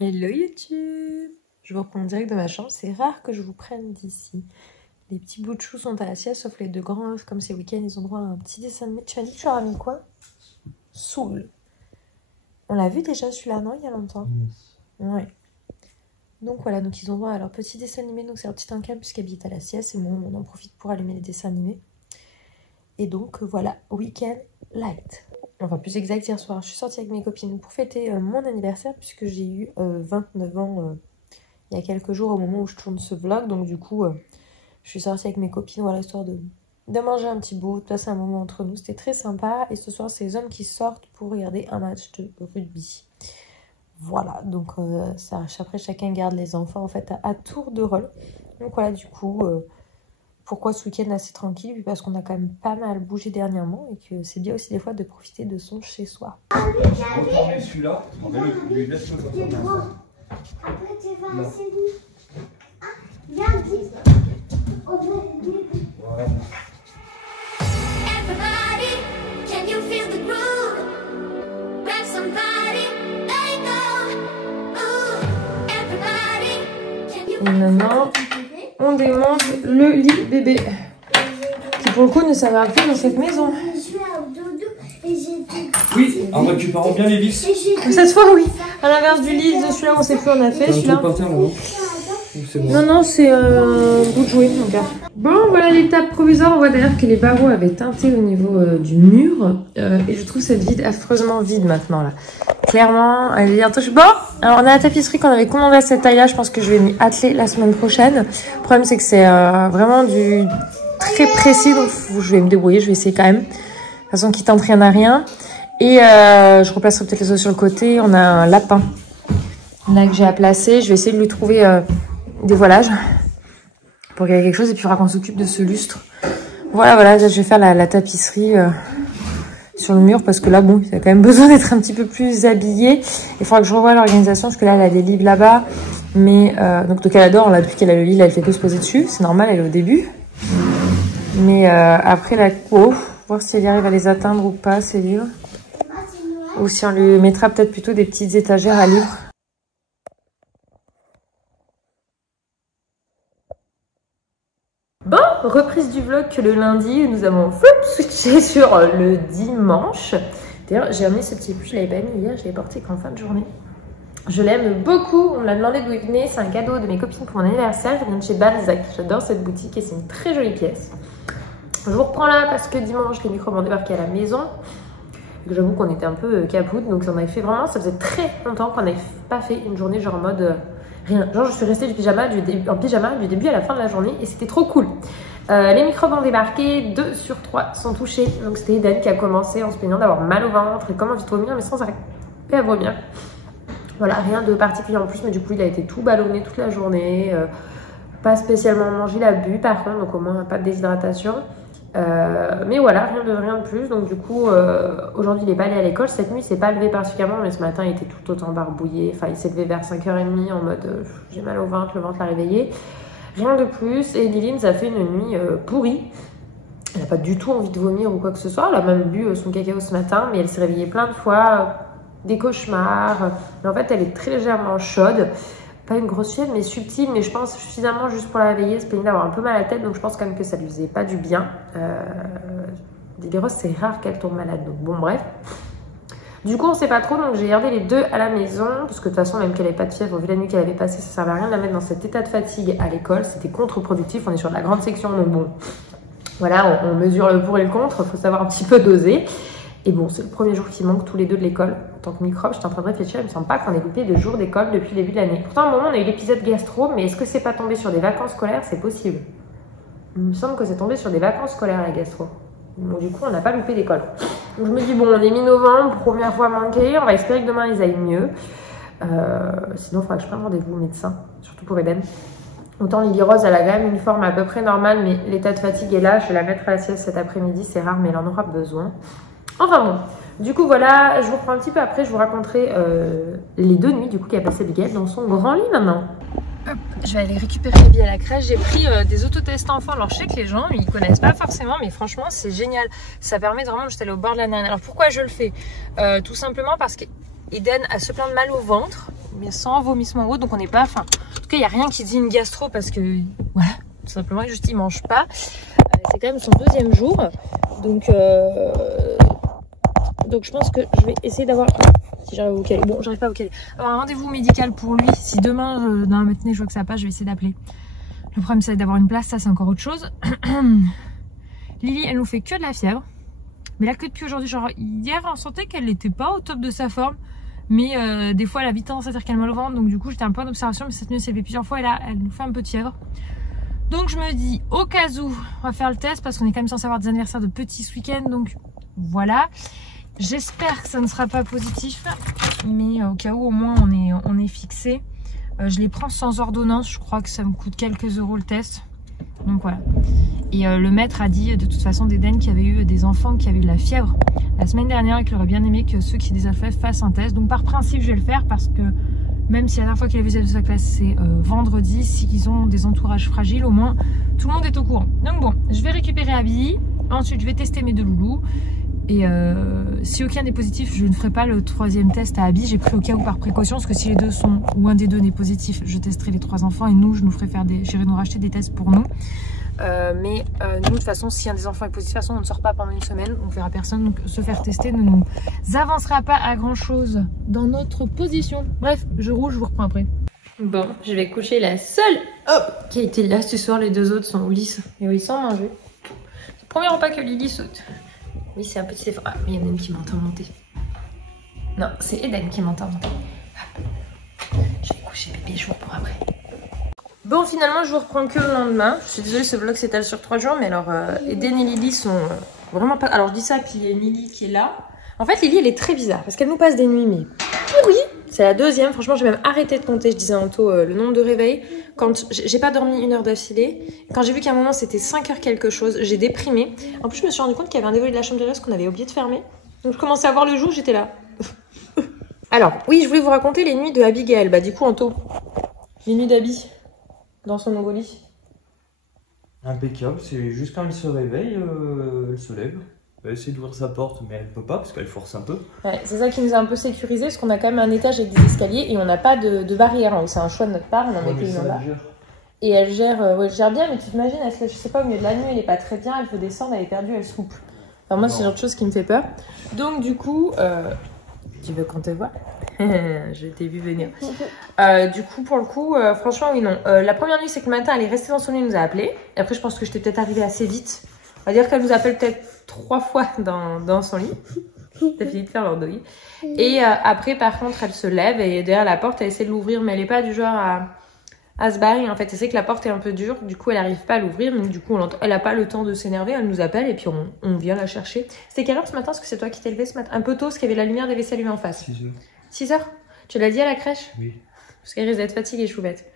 Hello YouTube! Je vous reprends en direct de ma chambre, c'est rare que je vous prenne d'ici. Les petits bouts de choux sont à la sieste, sauf les deux grands, comme c'est week-end, ils ont droit à un petit dessin animé. Tu m'as dit que tu leur as mis quoi? Soul. On l'a vu déjà celui-là, non, il y a longtemps? Ouais. Donc voilà, donc ils ont droit à leur petit dessin animé, donc c'est leur petit encadre puisqu'ils habitent à la sieste, et moi on en profite pour allumer les dessins animés. Et donc voilà, week-end light. Enfin plus exact, hier soir, je suis sortie avec mes copines pour fêter mon anniversaire puisque j'ai eu 29 ans il y a quelques jours au moment où je tourne ce vlog. Donc du coup, je suis sortie avec mes copines, voilà, histoire de manger un petit bout, de passer un moment entre nous. C'était très sympa. Et ce soir, c'est les hommes qui sortent pour regarder un match de rugby. Voilà, donc après chacun garde les enfants en fait à tour de rôle. Donc voilà, du coup... Pourquoi ce week-end assez tranquille? Parce qu'on a quand même pas mal bougé dernièrement et que c'est bien aussi des fois de profiter de son chez-soi. Refermer celui-là, lui laisse le bâton. Après tu vas assez vite. Ah, viens vite. Voilà. Everybody, can you feel the groove? Grab somebody, let it go. Ooh, everybody, can you feel Maintenant, on démonte le lit bébé qui pour le coup ne s'avère plus dans cette maison. Oui, en récupérant bien les vis. Cette fois oui, à l'inverse du lit de celui-là on sait plus on a fait celui-là. Non non c'est un bout de jouet mon gars. Bon voilà l'étape provisoire, on voit d'ailleurs que les barreaux avaient teinté au niveau du mur et je trouve cette vide affreusement vide maintenant là. Clairement, elle est bientôt... Bon, alors on a la tapisserie qu'on avait commandée à cette taille-là, je pense que je vais m'y atteler la semaine prochaine. Le problème c'est que c'est vraiment du très précis, donc je vais me débrouiller, je vais essayer quand même. De toute façon qui tente rien à rien. Et je replacerai peut-être les os sur le côté, on a un lapin là que j'ai à placer, je vais essayer de lui trouver des voilages pour qu'il y ait quelque chose et puis il faudra qu'on s'occupe de ce lustre. Voilà, là je vais faire la tapisserie... sur le mur parce que là bon il a quand même besoin d'être un petit peu plus habillé. Il faudra que je revoie l'organisation parce que là elle a des livres là-bas mais donc elle adore là depuis qu'elle a le lit là elle fait que se poser dessus, c'est normal, elle est au début mais après la voir si elle arrive à les atteindre ou pas ces livres ou si on lui mettra peut-être plutôt des petites étagères à livres. Bon, reprise du vlog que le lundi, nous avons switché sur le dimanche. D'ailleurs, j'ai remis ce petit pull, je l'avais pas mis hier, je l'ai porté qu'en fin de journée. Je l'aime beaucoup, on me l'a demandé d'où il venait, c'est un cadeau de mes copines pour mon anniversaire, ça vient de chez Balzac. J'adore cette boutique et c'est une très jolie pièce. Je vous reprends là parce que dimanche, les microbes ont débarqué à la maison. J'avoue qu'on était un peu capoute, donc on avait fait vraiment, ça faisait très longtemps qu'on n'avait pas fait une journée genre en mode... rien. Genre je suis restée en pyjama du début à la fin de la journée et c'était trop cool. Les microbes ont débarqué, 2 sur 3 sont touchés. Donc c'était Eden qui a commencé en se plaignant d'avoir mal au ventre et comme envie de vomir mais sans arrêt. Et à vomir. Voilà, rien de particulier en plus, mais du coup il a été tout ballonné toute la journée. Pas spécialement mangé, il a bu par contre, donc au moins pas de déshydratation. Mais voilà, rien de plus. Donc du coup, aujourd'hui il n'est pas allé à l'école. Cette nuit il s'est pas levé particulièrement, mais ce matin il était tout autant barbouillé. Enfin il s'est levé vers 5h30 en mode j'ai mal au ventre, le ventre l'a réveillé. Rien de plus. Et Liline ça fait une nuit pourrie. Elle n'a pas du tout envie de vomir ou quoi que ce soit. Elle a même bu son cacao ce matin, mais elle s'est réveillée plein de fois. Des cauchemars. Mais en fait elle est très légèrement chaude. Pas une grosse fièvre, mais subtile, mais je pense suffisamment juste pour la réveiller, se plaigner d'avoir un peu mal à la tête, donc je pense quand même que ça lui faisait pas du bien. Des virus, c'est rare qu'elle tombe malade, donc bon, bref. Du coup, on sait pas trop, donc j'ai gardé les deux à la maison, parce que de toute façon, même qu'elle n'avait pas de fièvre, vu la nuit qu'elle avait passée, ça servait à rien de la mettre dans cet état de fatigue à l'école, c'était contre-productif, on est sur de la grande section, donc bon, voilà, on mesure le pour et le contre, il faut savoir un petit peu doser. Et bon, c'est le premier jour qui manque tous les deux de l'école. En tant que microbe, j'étais en train de réfléchir, il me semble pas qu'on ait loupé de jours d'école depuis le début de l'année. Pourtant, à un moment, on a eu l'épisode gastro, mais est-ce que c'est pas tombé sur des vacances scolaires? C'est possible. Il me semble que c'est tombé sur des vacances scolaires, la gastro. Bon, du coup, on n'a pas loupé d'école. Donc, je me dis, bon, on est mi-novembre, première fois manquée, on va espérer que demain, ils aillent mieux. Sinon, il faudra que je prenne rendez-vous au médecin, surtout pour Eden. Autant Lily Rose, elle a quand même une forme à peu près normale, mais l'état de fatigue est là. Je vais la mettre à la sieste cet après-midi, c'est rare, mais elle en aura besoin. Enfin bon, du coup voilà, je vous reprends un petit peu après, je vous raconterai les 2 nuits du coup qu'a passé Abigail dans son grand lit maintenant. Hop, je vais aller récupérer les billes à la crèche. J'ai pris des autotests enfants. Alors je sais que les gens ils connaissent pas forcément, mais franchement c'est génial. Ça permet vraiment juste d'aller au bord de la narine. Alors pourquoi je le fais? Tout simplement parce que Eden a se plaint de mal au ventre, mais sans vomissement ou autre, donc on n'est pas... Enfin, en tout cas, il n'y a rien qui dit une gastro parce que, voilà, tout simplement, juste il mange pas. C'est quand même son 2e jour, donc je pense que je vais essayer d'avoir... Si j'arrive à vous caler. Bon, j'arrive pas à vous caler. Alors, un rendez-vous médical pour lui. Si demain, dans la matinée, je vois que ça va pas, je vais essayer d'appeler. Le problème, c'est d'avoir une place, ça, c'est encore autre chose. Lily, elle nous fait que de la fièvre. Mais là, que depuis aujourd'hui, genre, hier, on sentait qu'elle n'était pas au top de sa forme. Mais des fois, elle a vite tendance à dire qu'elle a mal au ventre. Donc, du coup, j'étais un peu en observation. Mais cette nuit, elle s'est levée plusieurs fois et là, elle nous fait un peu de fièvre. Donc, je me dis, au cas où, on va faire le test parce qu'on est quand même censé avoir des anniversaires de petits ce week-end. Donc, voilà. J'espère que ça ne sera pas positif, mais au cas où au moins on est fixé. Je les prends sans ordonnance, je crois que ça me coûte quelques euros le test. Donc voilà. Et le maître a dit de toute façon d'Eden qu'il y avait eu des enfants qui avaient de la fièvre la semaine dernière et qu'il aurait bien aimé que ceux qui les avaient fait fassent un test. Donc par principe je vais le faire parce que même si la dernière fois qu'il a vu de sa classe c'est vendredi, s'ils ont des entourages fragiles, au moins tout le monde est au courant. Donc bon, je vais récupérer Abby, ensuite je vais tester mes 2 loulous. Et si aucun n'est positif, je ne ferai pas le 3e test à Abby. J'ai pris au cas où par précaution, parce que si les 2 sont, ou un des 2 n'est positif, je testerai les 3 enfants. Et nous, je nous ferai faire j'irai nous racheter des tests pour nous. Nous, de toute façon, si un des enfants est positif, de toute façon, on ne sort pas pendant une semaine. On ne verra personne. Donc, se faire tester ne nous avancera pas à grand chose dans notre position. Bref, je roule, je vous reprends après. Bon, je vais coucher la seule qui a été là ce soir. Les 2 autres sont au lit et au lit sans manger. C'est le premier repas que Lily saute. Oui, c'est un petit effort. Ah, mais il y en a une qui m'entend monter. Non, c'est Eden qui m'entend monter. Je vais coucher bébé, je vous reprends après. Bon, finalement, je vous reprends que le lendemain. Je suis désolée, ce vlog s'étale sur 3 jours, mais alors, Eden et Lily sont vraiment pas... Alors, je dis ça, puis il y a Lily qui est là. En fait, Lily, elle est très bizarre, parce qu'elle nous passe des nuits, mais pourries. C'est la 2e. Franchement, j'ai même arrêté de compter, je disais en tôt, le nombre de réveils. Quand j'ai pas dormi 1 heure d'affilée, quand j'ai vu qu'à un moment c'était 5 heures quelque chose, j'ai déprimé. En plus, je me suis rendu compte qu'il y avait un dévolé de la chambre d'hôtel qu'on avait oublié de fermer. Donc, je commençais à voir le jour, j'étais là. Alors, oui, je voulais vous raconter les nuits de Abigail. Bah, du coup, en tôt, les nuits d'Abby dans son nouveau lit. Impeccable, c'est juste quand il se réveille, elle se lève. Elle essaie d'ouvrir sa porte, mais elle peut pas parce qu'elle force un peu. Ouais, c'est ça qui nous a un peu sécurisé parce qu'on a quand même un étage avec des escaliers et on n'a pas de barrière. Hein. C'est un choix de notre part, on en met une en bas. Et elle gère, ouais, elle gère bien, mais tu t'imagines, elle se lève, je sais pas, au milieu de la nuit, elle est pas très bien, elle veut descendre, elle est perdue, elle se loupe. Enfin, moi, c'est une autre chose qui me fait peur. Donc, du coup, tu veux qu'on te voit? Je t'ai vu venir. Du coup, pour le coup, franchement, oui, non. La première nuit, c'est que le matin, elle est restée dans son lit, elle nous a appelé. Et après, je pense que j'étais peut-être arrivée assez vite. On va dire qu'elle vous appelle peut-être 3 fois dans son lit. T'as fini de faire l'ordoï. Et après, par contre, elle se lève et derrière la porte, elle essaie de l'ouvrir, mais elle est pas du genre à se barrer. En fait, elle sait que la porte est un peu dure, du coup, elle arrive pas à l'ouvrir. Donc, du coup, elle a pas le temps de s'énerver. Elle nous appelle et puis on vient la chercher. C'était quelle heure ce matin? Parce que c'est toi qui t'es levé ce matin. Un peu tôt, parce qu'il y avait la lumière des WC allumée en face. 6 heures. 6 heures? Tu l'as dit à la crèche? Oui. Parce qu'elle risque d'être fatiguée, chouvette.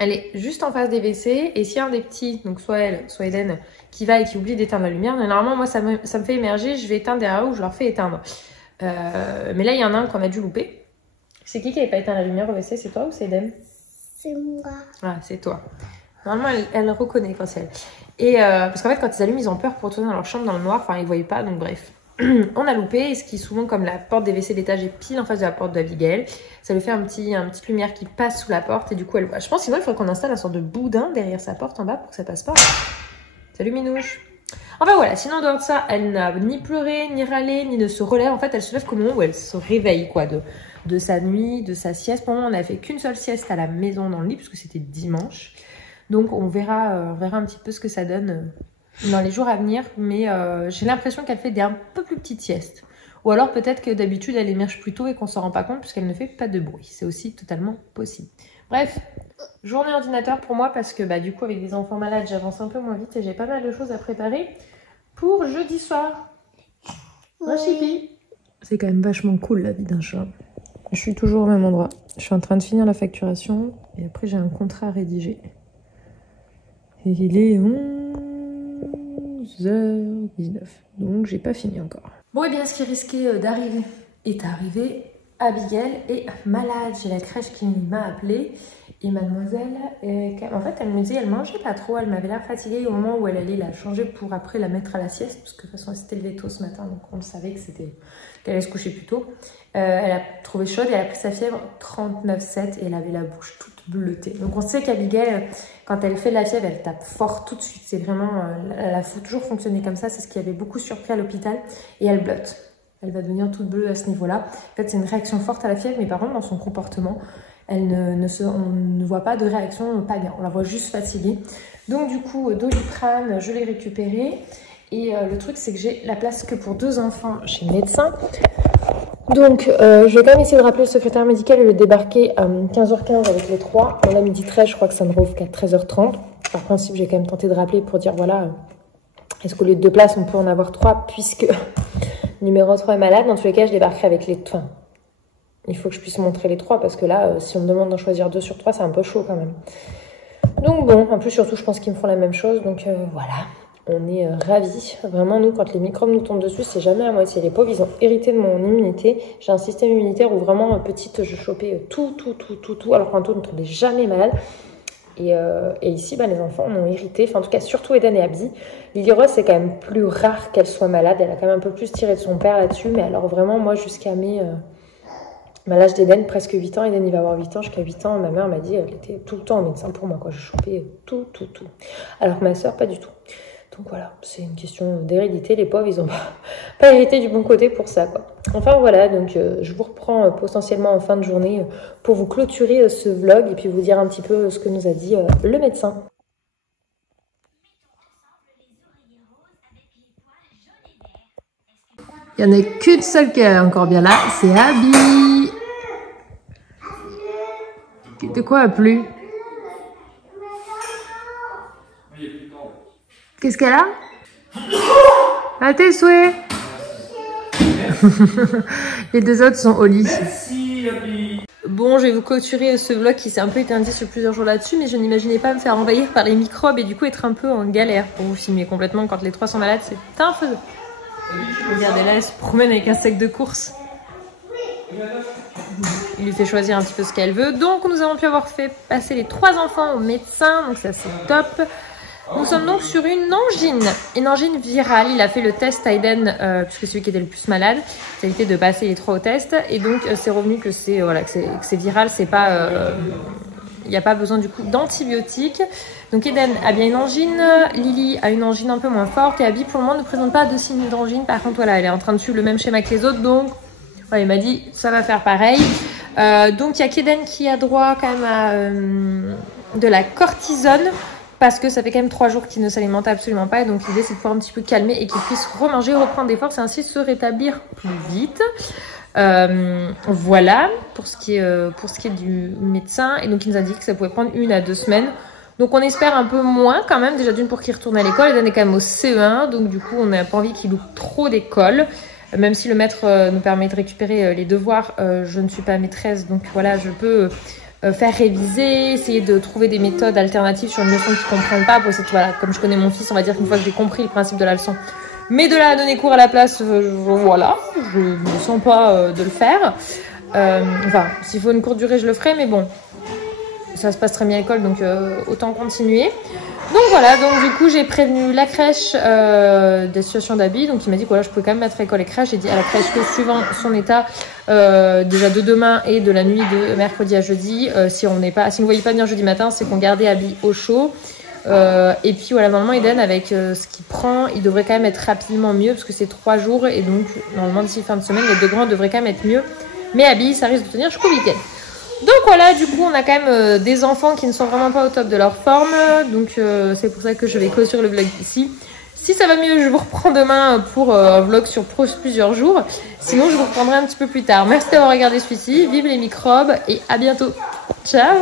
Elle est juste en face des WC et s'il y a un des petits, donc soit elle, soit Eden, qui va et qui oublie d'éteindre la lumière, normalement moi ça me fait émerger, je vais éteindre derrière eux ou je leur fais éteindre. Mais là il y en a un qu'on a dû louper. C'est qui n'avait pas éteint la lumière au WC? C'est toi ou c'est Eden? C'est moi. Ah, c'est toi. Normalement elle reconnaît quand c'est elle. Et parce qu'en fait quand ils allument ils ont peur pour retourner dans leur chambre dans le noir, enfin ils voyaient pas donc bref. On a loupé, et ce qui est souvent comme la porte des WC d'étage est pile en face de la porte d'Abigail, ça lui fait une petite lumière qui passe sous la porte et du coup elle voit. Je pense sinon il faudrait qu'on installe un sorte de boudin derrière sa porte en bas pour que ça passe pas. Salut Minouche. Enfin voilà, sinon en dehors de ça, elle n'a ni pleuré, ni râlé, ni ne se relève. En fait elle se lève qu'au moment où elle se réveille quoi, de sa nuit, de sa sieste. Pour le moment on a fait qu'une seule sieste à la maison dans le lit parce que c'était dimanche. Donc on verra un petit peu ce que ça donne dans les jours à venir, mais j'ai l'impression qu'elle fait des un peu plus petites siestes. Ou alors peut-être que d'habitude elle émerge plus tôt et qu'on s'en rend pas compte puisqu'elle ne fait pas de bruit. C'est aussi totalement possible. Bref, journée ordinateur pour moi parce que bah, du coup avec des enfants malades j'avance un peu moins vite et j'ai pas mal de choses à préparer pour jeudi soir. Un chipi. C'est quand même vachement cool la vie d'un chat. Je suis toujours au même endroit. Je suis en train de finir la facturation et après j'ai un contrat à rédiger. Et il est 11h19, donc j'ai pas fini encore. Bon et bien ce qui risquait d'arriver est arrivé. Abigail est malade, j'ai la crèche qui m'a appelée Et mademoiselle, en fait, elle me dit, elle mangeait pas trop, elle m'avait l'air fatiguée au moment où elle allait la changer pour après la mettre à la sieste, parce que de toute façon, elle s'était levée tôt ce matin, donc on savait que qu'elle allait se coucher plus tôt. Elle a trouvé chaude et elle a pris sa fièvre 39,7 et elle avait la bouche toute bleutée. Donc on sait qu'Abigail, quand elle fait de la fièvre, elle tape fort tout de suite. C'est vraiment, elle a toujours fonctionné comme ça, c'est ce qui avait beaucoup surpris à l'hôpital. Et elle blotte. Elle va devenir toute bleue à ce niveau-là. En fait, c'est une réaction forte à la fièvre, mais par contre, dans son comportement, on ne voit pas de réaction pas bien. On la voit juste fatiguée. Donc du coup, Doliprane, je l'ai récupéré. Et le truc, c'est que j'ai la place que pour 2 enfants chez le médecin. Donc, je vais quand même essayer de rappeler le secrétaire médical et le débarquer à 15h15 avec les 3. Bon, là, midi 13, je crois que ça ne rouvre qu'à 13h30. Par principe, j'ai quand même tenté de rappeler pour dire, voilà, est-ce qu'au lieu de 2 places, on peut en avoir 3 puisque numéro 3 est malade. Dans tous les cas, je débarquerai avec les... Enfin, il faut que je puisse montrer les 3 parce que là, si on me demande d'en choisir 2 sur 3, c'est un peu chaud quand même. Donc bon, en plus, surtout, je pense qu'ils me font la même chose. Donc voilà. On est ravis. Vraiment, nous, quand les microbes nous tombent dessus, c'est jamais à moitié. Les pauvres, ils ont hérité de mon immunité. J'ai un système immunitaire où vraiment, petite, je chopais tout. Alors qu'Anto ne tombait jamais malade. Et ici, les enfants en ont hérité. Enfin, en tout cas, surtout Eden et Abdi. Lily Rose, c'est quand même plus rare qu'elle soit malade. Elle a quand même un peu plus tiré de son père là-dessus. Mais alors vraiment, moi, jusqu'à l'âge d'Eden, presque 8 ans. Eden, il va avoir 8 ans. Jusqu'à 8 ans, ma mère m'a dit, elle était tout le temps en médecin pour moi, quoi. Je chopais tout. Alors que ma soeur, pas du tout. Donc voilà, c'est une question d'hérédité. Les pauvres, ils n'ont pas hérité du bon côté pour ça, quoi. Enfin voilà, donc je vous reprends potentiellement en fin de journée pour vous clôturer ce vlog et puis vous dire un petit peu ce que nous a dit le médecin. Il n'y en a qu'une seule qui est encore bien là, c'est Abby. De quoi a plu? Qu'est-ce qu'elle a? À tes souhaits. Les 2 autres sont au lit. Bon, je vais vous clôturer ce vlog qui s'est un peu éteint sur plusieurs jours là-dessus, mais je n'imaginais pas me faire envahir par les microbes et du coup être un peu en galère pour vous filmer complètement quand les 3 sont malades. C'est un feu. Regardez là, elle se promène avec un sac de course. Il lui fait choisir un petit peu ce qu'elle veut. Donc nous avons pu avoir fait passer les 3 enfants au médecin, donc ça c'est top. Nous sommes donc sur une angine virale. Il a fait le test à Eden, puisque c'est celui qui était le plus malade. Ça a évité de passer les 3 au test. Et donc, c'est revenu que c'est viral. C'est pas, il n'y a pas besoin du coup d'antibiotiques. Donc, Eden a bien une angine. Lily a une angine un peu moins forte. Et Abby, pour le moment, ne présente pas de signe d'angine. Par contre, voilà, elle est en train de suivre le même schéma que les autres. Donc, ouais, il m'a dit, ça va faire pareil. Donc, il y a qu'Eden qui a droit quand même à de la cortisone. Parce que ça fait quand même 3 jours qu'il ne s'alimente absolument pas. Et donc l'idée c'est de pouvoir un petit peu calmer et qu'il puisse remanger, reprendre des forces et ainsi se rétablir plus vite. Voilà pour ce qui est du médecin. Et donc il nous a dit que ça pouvait prendre 1 à 2 semaines. Donc on espère un peu moins quand même. Déjà d'une pour qu'il retourne à l'école. Il est quand même au CE1. Donc du coup on n'a pas envie qu'il loupe trop d'école. Même si le maître nous permet de récupérer les devoirs. Je ne suis pas maîtresse. Donc voilà, je peux... faire réviser, essayer de trouver des méthodes alternatives sur une leçon qu'ils ne comprennent pas pour essayer de, voilà, comme je connais mon fils, on va dire qu'une fois que j'ai compris le principe de la leçon, mais de là à donner cours à la place, voilà, je ne me sens pas de le faire. Enfin, s'il faut une courte durée, je le ferai, mais bon, ça se passe très bien à l'école, donc autant continuer. Donc voilà, donc du coup j'ai prévenu la crèche des situations d'Abby, donc il m'a dit que voilà, je pouvais quand même mettre école et crèche. J'ai dit à la crèche que suivant son état déjà de demain et de la nuit de mercredi à jeudi, si on ne voyait pas venir jeudi matin, c'est qu'on gardait Abby au chaud. Et puis voilà, normalement Eden avec ce qu'il prend, il devrait quand même être rapidement mieux parce que c'est 3 jours et donc normalement d'ici fin de semaine les 2 grands devraient quand même être mieux. Mais Abby, ça risque de tenir jusqu'au week-end. Donc voilà, du coup on a quand même des enfants qui ne sont vraiment pas au top de leur forme. Donc c'est pour ça que je vais clôturer le vlog ici. Si ça va mieux, je vous reprends demain pour un vlog sur plusieurs jours. Sinon je vous reprendrai un petit peu plus tard. Merci d'avoir regardé celui-ci, vive les microbes et à bientôt. Ciao!